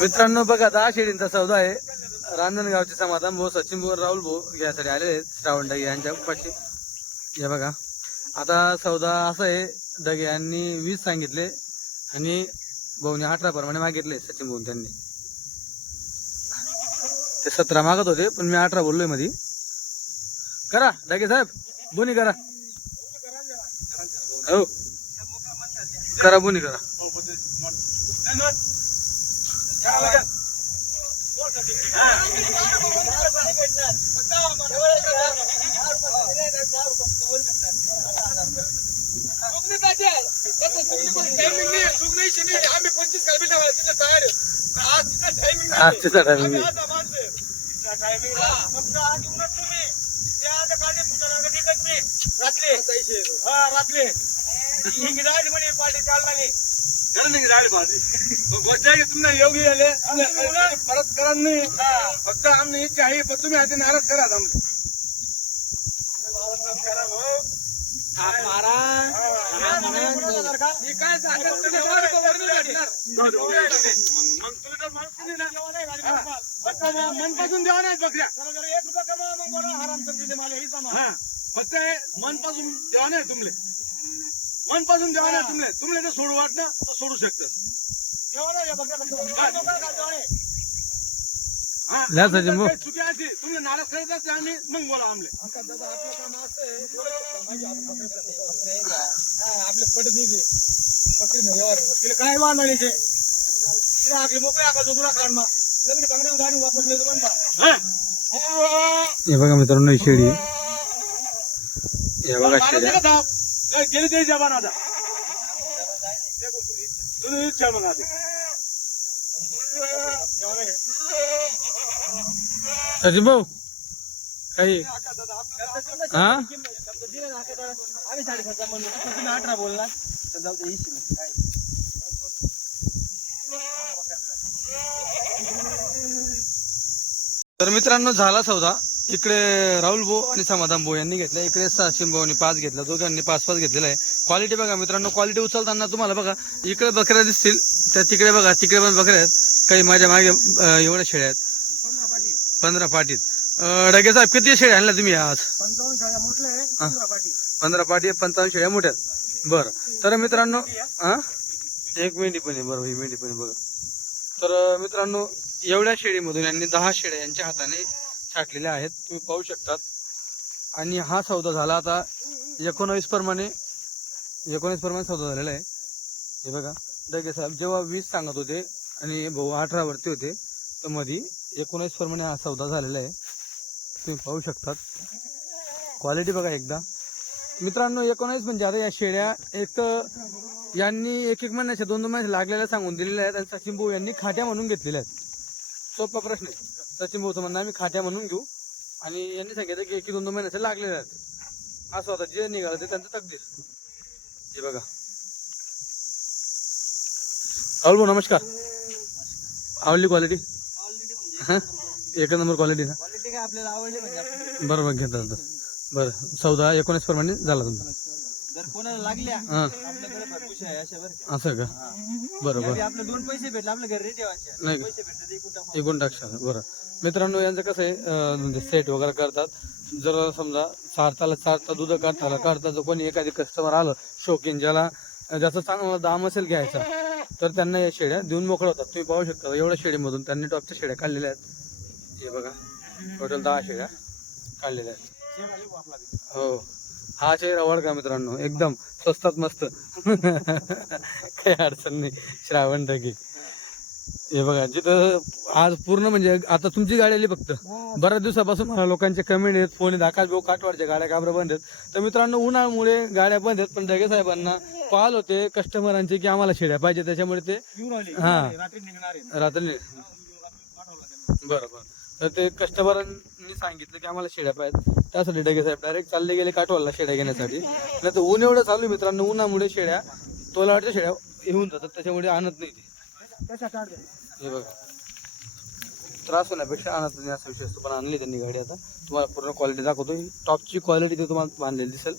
मित्रांनो बघा 10 शेळींचा सौदा आहे. रांजणगावचे समाधान भाऊ, सचिन भाऊ, राहुल भाऊ यासाठी आलेले आहेत श्रावण डगे यांच्या पाशी. हे बघा आता सौदा असा आहे, डगे यांनी 20 सांगितले आणि भाऊने 18 प्रमाणे मागितले. सचिन भाऊ त्यांनी ते 17 मागत होते पण मी 18 बोललोय मध्ये. करा डगे साहेब बोनी करा. हो करा बोनी करा. आजचा टायमिंग योगी आले परत करा नाही. फक्त आमची इच्छा आहे पण तुम्ही आधी नाराज करा. मनपासून द्यावा नाही बकऱ्या. 1 रुपया कमा मग बोला आराम दिले मला ही समा. फक्त मनपासून द्यावा नाही तुमले. मनपासून द्यावा नाही तुमले. तुमले तर सोडू वाट ना तर सोडू शकतात. चुकी आहे तुम्ही नाराज करत असते आम्ही मग बोला आमले आपले पट काय वाढवायचे आपले मोकळे आकाश दुरा काढमा लग्न कांगडे उदाहरण वापरले पण हे बघा मित्रांनो ही शेळी. हे बघा शेळी गेली ते जवान आता तुम्ही इच्छा मग आधी सचिन भाऊ काही हा आम्ही 7.5 म्हणलो तुम्ही 18 बोलला तर जाऊ दे. काय तर मित्रांनो झाला सौदा. इकडे राहुल भाऊ आणि समाधान भाऊ यांनी घेतला. इकडे सचिन भाऊनी 5 घेतला. दोघांनी 5-5 घेतलेला आहे. क्वालिटी बघा मित्रांनो. क्वालिटी उचलताना तुम्हाला बघा इकडे बकऱ्या दिसतील तर तिकडे बघा तिकडे पण बकऱ्या आहेत. काही माझ्या मागे एवढ्या शेळ्या आहेत 15 पाटीत. डगे साहेब किती शेळ्या आणल्या तुम्ही आज? 55 शेळ्या मोठल्या आहे 15 पाटी. 15 पाटी 55 शेळ्या मोठ्यात. बरं तर मित्रांनो हा एक मेंढी पण आहे. बरं ही मेंढी पण आहे बघा. तर मित्रांनो एवढ्या शेळीमधून यांनी 10 शेळ्या यांच्या हाताने छाटलेल्या आहेत तुम्ही पाहू शकतात. आणि हा सौदा झाला आता 19 प्रमाणे सौदा झालेला आहे. हे बघा डगे साहेब जेव्हा 20 सांगत होते आणि भाऊ 18 वरती होते तर मध्ये 19 प्रमाणे हा सौदा झालेला आहे तुम्ही पाहू शकतात. क्वालिटी बघा एकदा मित्रांनो. 19 म्हणजे आता या शेळ्या एक यांनी 1-1 महिन्याच्या 2-2 महिन्याच्या लागलेल्या सांगून दिलेल्या आहेत. आणि सचिन भाऊ यांनी खाट्या म्हणून घेतलेल्या आहेत. सोपा प्रश्न आहे. सचिन भाऊचं म्हणणं आम्ही खाट्या म्हणून घेऊ आणि यांनी सांगितलं की 1-2 महिन्याचे लागलेले आहेत. असं होतं जे निघालं ते त्यांचं तकदीर. हे बघा राहुल भाऊ नमस्कार. आवडली क्वालिटी? एक नंबर क्वालिटी ना. क्वालिटी काय आपल्याला आवडली म्हणजे बरोबर घेतात. बरं सौदा 19 प्रमाणे झाला तुमचा. जर कोणाला लागल्या आपल्याकडे भरपूर आहे अशा बरं. असं का? बरोबर. आपले 2 पैसे भेटले आपल्या घरी ठेवायचे. नाही पैसे भेटले एकूण टाकशा. बरं मित्रांनो यांचं कसं आहे म्हणजे सेट वगैरे करतात. जर समजा सारता दूध काढता जर कोणी एखादी कस्टमर आलं शौकीन ज्याचा चांगला दाम असेल घ्यायचा तर त्यांना या शेळ्या देऊन मोकळं होतात. तुम्ही पाहू शकता एवढ्या शेळीमधून त्यांनी टॉपच्या शेळ्या काढलेल्या आहेत. हे बघा टोटल 10 शेळ्या काढलेल्या आहेत. हो हा चेहरा आवड का मित्रांनो एकदम स्वस्तात मस्त काही अडचण नाही. श्रावण डगे हे बघा जिथं आज पूर्ण म्हणजे आता तुमची गाडी आली फक्त बऱ्याच दिवसापासून मला लोकांचे कमेंट आहेत फोन आहेत आकाश भाऊ काटवाडच्या गाड्या काबरा बंद आहेत. तर मित्रांनो उन्हाळ्यामुळे गाड्या बंद आहेत पण डगे साहेबांना कॉल होते कस्टमरांचे की आम्हाला शेळ्या पाहिजे त्याच्यामुळे ते रात्री बरोबर. तर ते कस्टमरांनी सांगितलं की आम्हाला शेळ्या पाहिजेत त्यासाठी डगे साहेब डायरेक्ट चालले गेले काटवालला शेळ्या घेण्यासाठी. नाही तर ऊन एवढं चालू मित्रांनो उन्हामुळे शेळ्या तोलावाडच्या शेळ्या येऊन जातात त्याच्यामुळे आणत नाही ते. हे बघा त्रास होण्यापेक्षा आणत नाही असा विषय असतो पण आणली त्यांनी गाडी. आता तुम्हाला पूर्ण क्वालिटी दाखवतो. टॉपची क्वालिटी ते तुम्हाला बांधलेली दिसेल.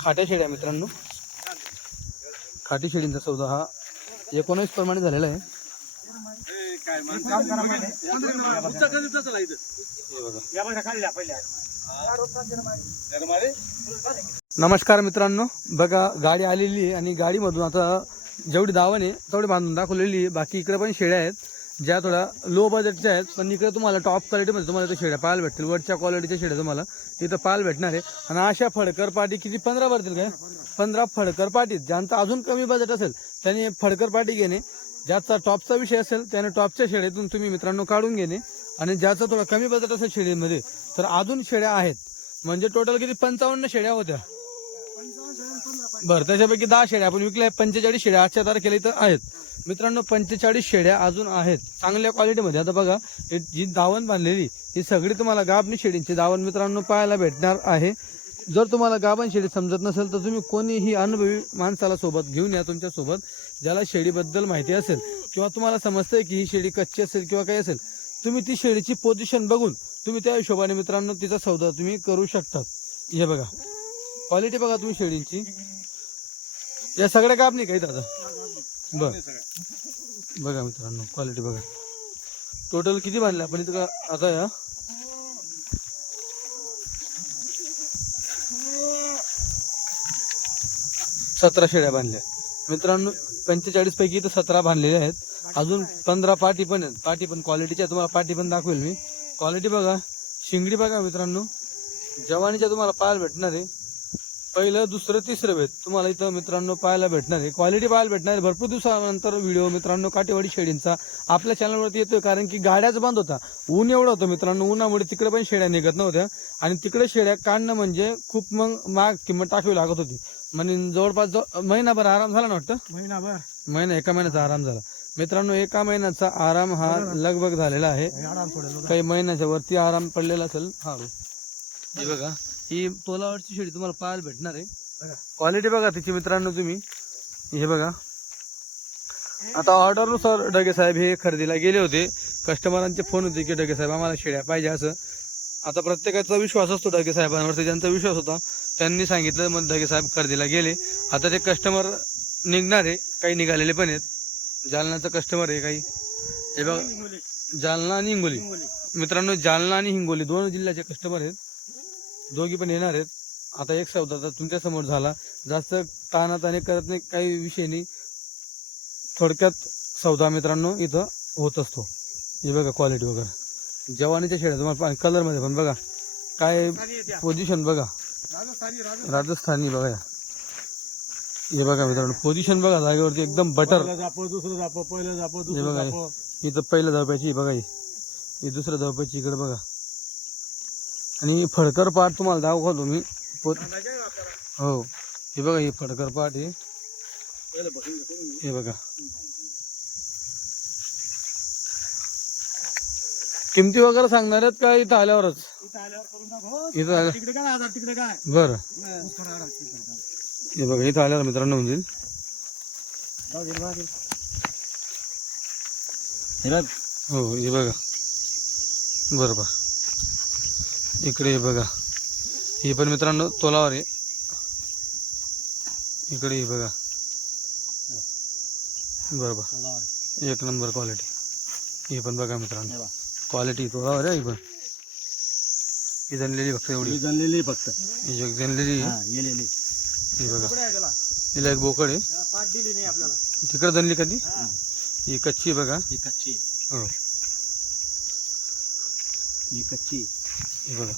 खाट्या शेळ्या मित्रांनो. खाटी शेळींचा सौदा हा 19 प्रमाणे झालेला आहे. काय पुढचा कधी तसं इथं हे बघा. नमस्कार मित्रांनो, बघा गाडी आलेली आहे आणि गाडीमधून आता जेवढी दावण आहे तेवढी बांधून दाखवलेली आहे. बाकी इकडे पण शेळ्या आहेत ज्या थोड्या लो बजेटच्या आहेत, पण इकडे तुम्हाला टॉप क्वालिटीमध्ये तुम्हाला इथं शेळ्या पाहायला भेटतील. वरच्या क्वालिटीच्या शेळ्या तुम्हाला इथं पाहायला भेटणार आहे. आणि अशा फडकर पाटी किती 15 भरतील काय, 15 फडकर पाटीत. ज्यांचा अजून कमी बजेट असेल त्यांनी फडकर पाटी घेणे, ज्याचा टॉपचा विषय असेल त्याने टॉपच्या शेळ्यातून तुम्ही मित्रांनो काढून घेणे. आणि ज्याचा थोडा कमी बजेट असेल शेळीमध्ये तर अजून शेळ्या आहेत. म्हणजे टोटल किती 55 शेळ्या होत्या. बरं, त्याच्यापैकी 10 शेळ्या आपण विकल्या. 45 शेळ्या आजच्या तारखेला इथं आहेत मित्रांनो. 45 शेळ्या अजून आहेत चांगल्या क्वालिटीमध्ये. आता बघा जी दावण बांधलेली ही सगळी तुम्हाला गाभणी शेळींची दावण मित्रांनो पाहायला भेटणार आहे. जर तुम्हाला गाभण शेळी समजत नसेल तर तुम्ही कोणीही अनुभवी माणसाला सोबत घेऊन या तुमच्या सोबत, ज्याला शेळीबद्दल माहिती असेल किंवा तुम्हाला समजतंय की ही शेळी कच्ची असेल किंवा काही असेल, तुम्ही ती शेळीची पोझिशन बघून तुम्ही त्या हिशोबाने मित्रांनो तिचा सौदा तुम्ही करू शकतात. हे बघा क्वालिटी बघा तुम्ही शेळींची. या सगळ्या गाभणी काही दादा. बर बघा मित्रांनो क्वालिटी बघा. टोटल किती बांधल्या आपण इथं आता या 17 शेळ्या बांधल्या मित्रांनो. 45 पैकी इथं 17 बांधलेल्या आहेत. अजून 15 पाटी पण आहेत. पाटी पण क्वालिटीच्या तुम्हाला पाटी पण दाखवेल मी. क्वालिटी बघा, शिंगडी बघा मित्रांनो, जवानीच्या तुम्हाला पाहायला भेटणार आहे. पहिलं दुसरं तिसरं भेट तुम्हाला इथं मित्रांनो पाहायला भेटणार आहे. क्वालिटी पाहायला भेटणार आहे. भरपूर दिवसानंतर व्हिडिओ मित्रांनो काटेवाडी शेळींचा आपल्या चॅनलवरती येतोय, कारण की गाड्याच बंद होता. ऊन एवढं होतं मित्रांनो, उन्हामुळे तिकडे पण शेळ्या निघत नव्हत्या आणि तिकडे शेळ्या काढणं म्हणजे खूप मग महाग किंमत टाकावी लागत होती. म्हणजे जवळपास महिनाभर आराम झाला ना वाटतं. एका महिन्याचा आराम झाला मित्रांनो. एका महिन्याचा आराम हा लगभग झालेला आहे. काही महिन्याच्या वरती आराम पडलेला असेल. हा हे बघा ही तोलावरची शेळी तुम्हाला पाहायला भेटणार आहे. क्वालिटी बघा तिची मित्रांनो तुम्ही. हे बघा आता ऑर्डरनुसार डगे साहेब हे खरेदीला गेले होते. कस्टमरांचे फोन होते की डगे साहेब आम्हाला शेळ्या पाहिजे असं. आता प्रत्येकाचा विश्वास असतो डगे साहेबांवरती, ज्यांचा विश्वास होता त्यांनी सांगितलं, मग डगे साहेब खरेदीला गेले. आता ते कस्टमर निघणार आहे, काही निघालेले पण आहेत. जालनाचं कस्टमर आहे काही. हे बघा जालना आणि हिंगोली मित्रांनो, जालना आणि हिंगोली 2 जिल्ह्याचे कस्टमर आहेत. दोघी पण येणार आहेत. आता एक सौदा तर तुमच्या समोर झाला, जास्त ताणाताणे करत नाही, काही विषय नाही, थोडक्यात सौदा मित्रांनो इथं होत असतो. हे बघा क्वालिटी वगैरे जवानीच्या शेळ्या तुम्हाला कलर मध्ये पण बघा काय पोझिशन बघा. राजस्थानी बघा. हे बघा मित्रांनो पोझिशन बघा जागेवरती एकदम बटर. हे बघा इथं पहिलं धावप्याची बघा, ही दुसऱ्या धावप्याची इकडे बघा. आणि फडकर पाट तुम्हाला दाखवतो मी. हो हे बघा ही फडकर पाट आहे. हे बघा किमती वगैरे सांगणार आहेत का इथं आल्यावरच? इथं बरं हे बघा इथं आल्यावर मित्रांनो म्हणजे हो हे बघा बरोबर. इकडे हे बघा हे पण मित्रांनो तोलावर आहे. इकडे हे बघा बरोबर एक नंबर क्वालिटी. हे पण बघा मित्रांनो क्वालिटी तोलावर आहे. ही पण ही जनलेली फक्त एवढी जनलेली फक्त ही जग जनलेली. हे बघा हिला एक बोकड आहे तिकडे जनली कधी. ही कच्ची आहे बघा. ही कच्ची हो ही कच्ची. हे बघा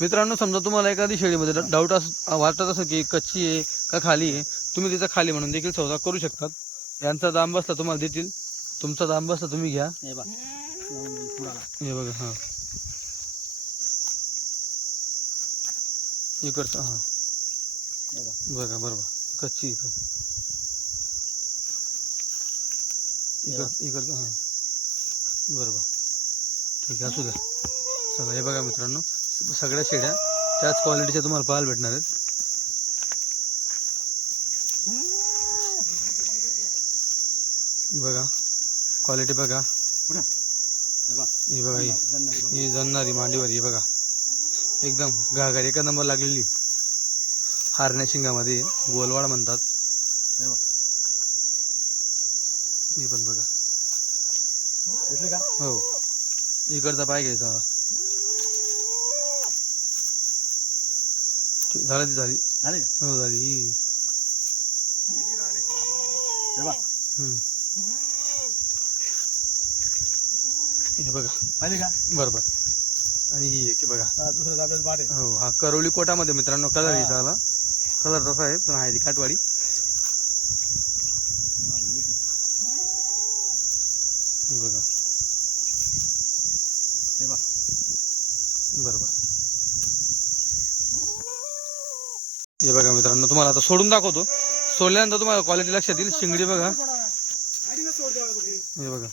मित्रांनो, समजा तुम्हाला एखादी शेळीमध्ये डाऊट वाटत असं की कच्ची आहे का खाली आहे, तुम्ही तिचा खाली म्हणून देखील सौदा करू शकतात. यांचा दाम बसला तुम्हाला देतील, तुमचा दाम बसला तुम्ही घ्या. हे बघा हां इकडचं हां बघा बरोबर कच्ची इकडं इकडचं हां बरोबर ठीक आहे असू द्या. चला हे बघा मित्रांनो सगळ्या शेळ्या त्याच क्वालिटीच्या तुम्हाला पाहायला भेटणार आहेत. बघा क्वालिटी बघा. ही बघा ही जणणारी मांडीवर ही बघा एकदम घाघर एका नंबर लागलेली. हारण्या शिंगामध्ये गोलवाड म्हणतात. हे पण बघा घेतले का? हो इकडचा पाय घ्यायचा. झाली ती झाली. झाले का? हो झाली. हे बघ. हे बघा आले का? बरोबर. आणि ही एक बघा. दुसऱ्या जाब्यात बाट आहे. हो हा करवली कोटामध्ये मित्रांनो कलर घ्यायचा आला. कलर तसा आहे पण आहे ती काटवाडी. हे बघा हे बघ. बरोबर. हे बघा मित्रांनो तुम्हाला आता सोडून दाखवतो. सोडल्यानंतर तुम्हाला क्वालिटी लक्षात येईल. शिंगडी बघा. हे बघा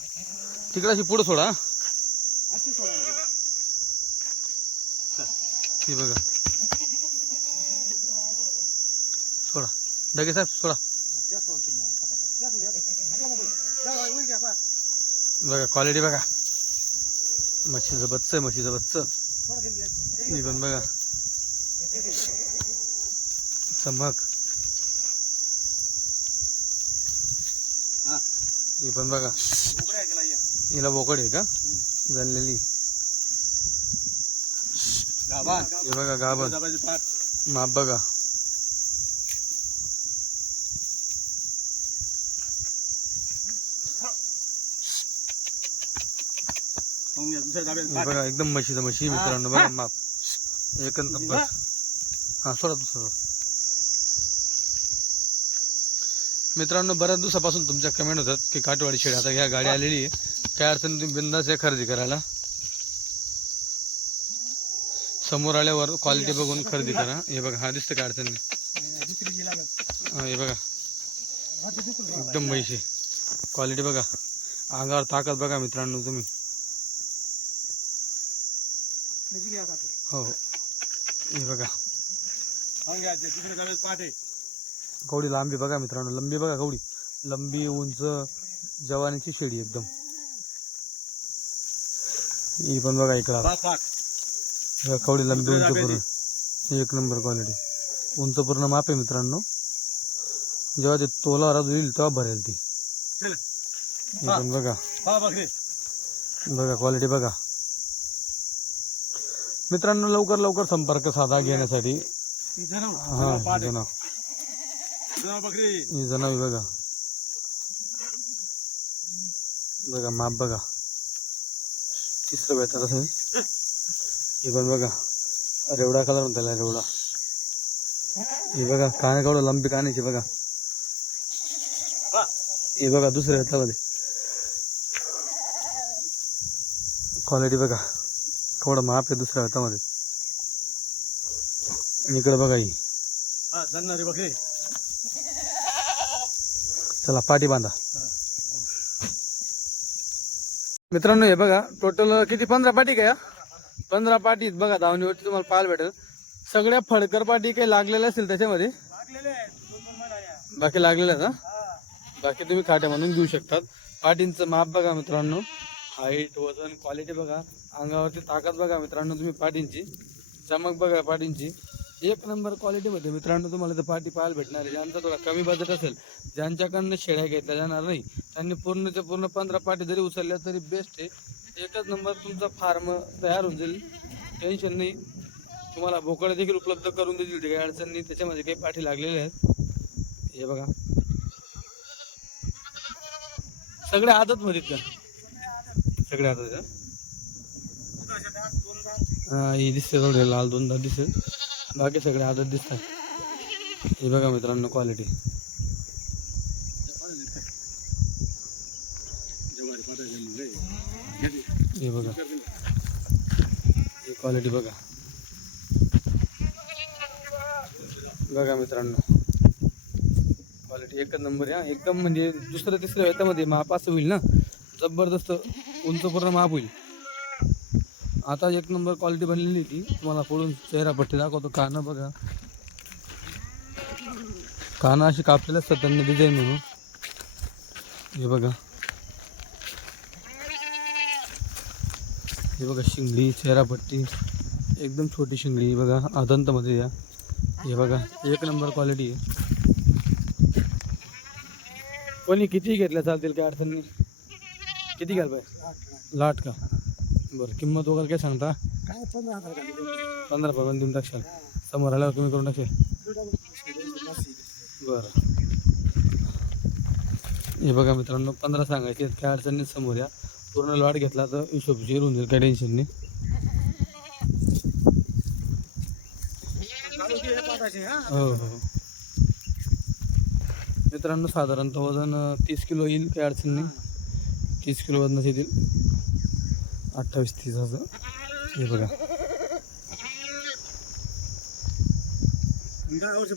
तिकडे अशी पुढे सोडा. हे बघा सोडा डगे साहेब सोडा. बघा क्वालिटी बघा. म्हशीचं बच्च आहे. म्हशीचं बच्च. हे पण बघा चमक. हे पण बघा. हिला बोकड आहे का झालेली. हे बघा गाभण. माप बघा. हे बघा एकदम म्हशीचं म्हशी मित्रांनो. बघा माप एक नंबर. हा सोडा दुसरा. मित्रांनो बऱ्याच दिवसापासून तुमच्या कमेंट होतात की काटवाडी शेळी आता ह्या गाडी आलेली आहे. काय अडचण तुम्ही बिंदास आहे खरेदी करायला. समोर आल्यावर क्वालिटी बघून खरेदी करा. हे बघा हा दिसतं काय अडचण नाही. हे बघा एकदम म्हैशी. क्वालिटी बघा. अंगावर ताकद बघा मित्रांनो तुम्ही. हो हे बघा कवडी लांबी बघा मित्रांनो. लंबी बघा कवडी. लंबी उंच जवानीची शेळी एकदम. ही पण बघा इकडं कवडी लंबी उंच पूर्ण एक नंबर क्वालिटी. उंच पूर्ण माप आहे मित्रांनो. जेव्हा ते तोला येईल तेव्हा भरेल ती. ही पण बघा. बघा क्वालिटी बघा मित्रांनो. लवकर लवकर संपर्क साधा घेण्यासाठी. हा जनाव. ही जनावी बघा. बघा माप बघा. तिसरं बेटर असं. हे पण बघा रेवडा कलर म्हणता येईल रेवडा. हे बघा काने केवढं लंबी कानाची बघा. हे बघा दुसऱ्या हातामध्ये क्वालिटी बघा केवढं माप आहे दुसऱ्या हातामध्ये. इकडे बघा ही. चला पाठी बांधा मित्रांनो. हे बघा टोटल किती 15 पाठी काय. 15 पाठीत बघा धावणीवरती तुम्हाला पाहायला भेटेल. सगळ्या फडकर पाठी काही लागलेल्या असेल त्याच्यामध्ये. बाकी लागलेल्या ना. बाकी तुम्ही खाट्या म्हणून घेऊ शकतात. पाठींचं माप बघा मित्रांनो. हाईट वजन क्वालिटी बघा. अंगावरती ताकद बघा मित्रांनो तुम्ही. पाठींची चमक बघा. पाठींची एक नंबर क्वालिटीमध्ये मित्रांनो तुम्हाला तर पाठी पाहायला भेटणार आहे. ज्यांचा थोडा कमी बजेट असेल, ज्यांच्याकडनं शेळ्या घेतल्या जाणार नाही, त्यांनी पूर्णच्या पूर्ण 15 पाठी जरी उचलल्या तरी बेस्ट आहे. एकच नंबर तुमचा फार्म तयार होऊन जाईल. टेन्शन नाही. तुम्हाला बोकडे देखील उपलब्ध करून देतील. काही अडचण नाही. त्याच्यामध्ये काही पाठी लागलेल्या आहेत. हे बघा सगळे आदत मध्ये का. सगळे आदत आहे. हा ही दिसते थोडे लाल 2 दात दिसत. बाकी सगळे आदत दिसतात. हे बघा मित्रांनो क्वालिटी. हे बघा ही क्वालिटी बघा. बघा मित्रांनो क्वालिटी एकच नंबर आहे. एकदम म्हणजे दुसऱ्या तिसऱ्या ह्याच्यामध्ये माप असं होईल ना. जबरदस्त उंच पूर्ण माप होईल. आता एक नंबर क्वालिटी बनलेली ती. तुम्हाला पुढून चेहरा पट्टी दाखवतो. कानं बघा. कानं अशी कापलेले असतात त्यांनी डिझाईन म्हणून. हे बघा. हे बघा शिंगडी चेहरा पट्टी एकदम छोटी शिंगडी बघा. अदंत मध्ये या. हे बघा एक नंबर क्वालिटी आहे. कोणी किती घेतल्या चालतील काय अडचण नाही. किती घ्याल पाहिजे? लाट का? बरं, किंमत वगैरे काय सांगता? काय 15,000 15,000 देऊन टाकशाल. समोर आल्यावर तुम्ही करून टाकशाल. बरं, हे बघा मित्रांनो 15 सांगायचे, काय अडचण नाही. समोर या, पूर्ण लॉट घेतला तर हिशोबशीर होऊन जाईल, काय टेन्शन नाही. हो हो मित्रांनो, साधारणतः वजन 30 किलो येईल, काही अडचण नाही. 30 किलो वजनाचे येतील. 28-30 असं. हे बघा,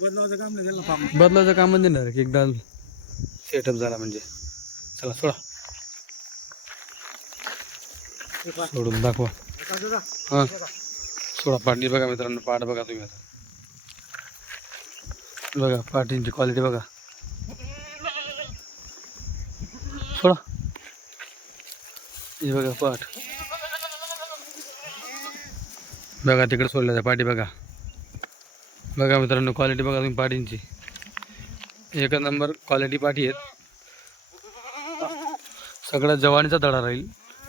बदलावचं काम नाही झालं. बदलाचं काम देणार की एकदा सेटअप झाला म्हणजे. चला सोडा, सोडून दाखवा. हां, सोडा. पाटी बघा मित्रांनो, पाट बघा तुम्ही आता. बघा पाटींची क्वालिटी बघा. सोडा, हे बघा पाट बघा, तिकडे सोडल्या पाटी बघा. बघा मित्रांनो, क्वालिटी बघा तुम्ही पाटींची. एक नंबर क्वालिटी पाटी आहेत. सगळा जवानीचा धडा राहील,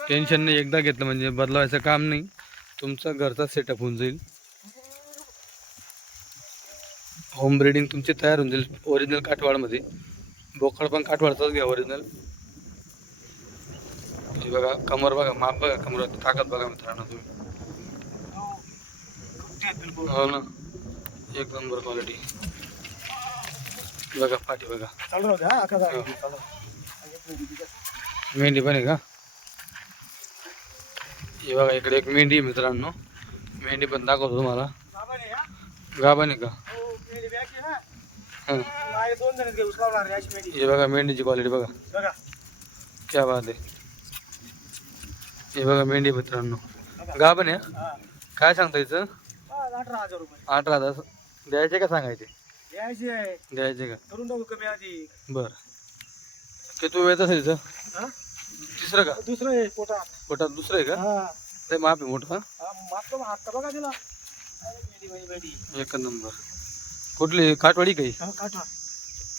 टेन्शन नाही. एकदा घेतलं म्हणजे बदलवायचं काम नाही, तुमचा घरचा सेटअप होऊन जाईल. होम ब्रीडिंग तुमची तयार होऊन जाईल ओरिजिनल काठवाडमध्ये. बोकड पण काठवाडचाच घ्या ओरिजिनल. हे बघा, कमर बघा, माप बघा, कमर ताकद बघा मित्रांनो तुम्ही. हो ना, एक नंबर क्वालिटी. बघा पाठी बघा. मेंढी पण आहे का? हे बघा, इकडे एक मेंढी आहे मित्रांनो. मेंढी पण दाखवतो तुम्हाला. गाभण आहे का? हां, हे बघा मेंढीची क्वालिटी बघा, क्या बात आहे. हे बघा मेंढी मित्रांनो, गाभण आहे. काय सांगता याचं? 18,000 रुपये 18,000 द्यायचे का सांगायचे? द्यायचे. द्यायचे का? करून टाकू कमी आधी. बरं, किती वेळ असेल हिचं? तिसरं का? दुसरं आहे पोटात. पोटात दुसरं आहे का? ते माप आहे मोठं. मात्र हात बघा तिला. एक नंबर. कुठली काठवाडी काही? काठा.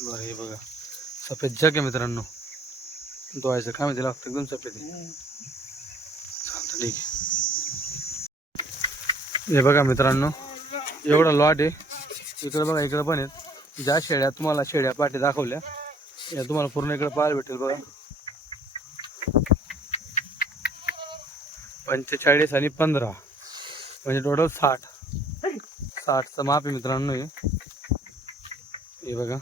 बरं, हे बघा सफेद जग आहे मित्रांनो. धुवायचं काय माहिती लागतं, एकदम सफेद आहे. चालतं, ठीक आहे. हे बघा मित्रांनो, एवढा लॉट आहे. इकडे बघा, इकडे पण आहेत. ज्या शेळ्या तुम्हाला शेळ्या पाठी दाखवल्या, या तुम्हाला पूर्ण इकडे पाहायला भेटेल बघा. 45 आणि 15 म्हणजे टोटल 60चं माप आहे मित्रांनो. हे बघा,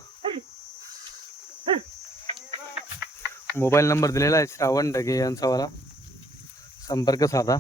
मोबाईल नंबर दिलेला आहे श्रावण ढगे यांचा वाला, संपर्क साधा.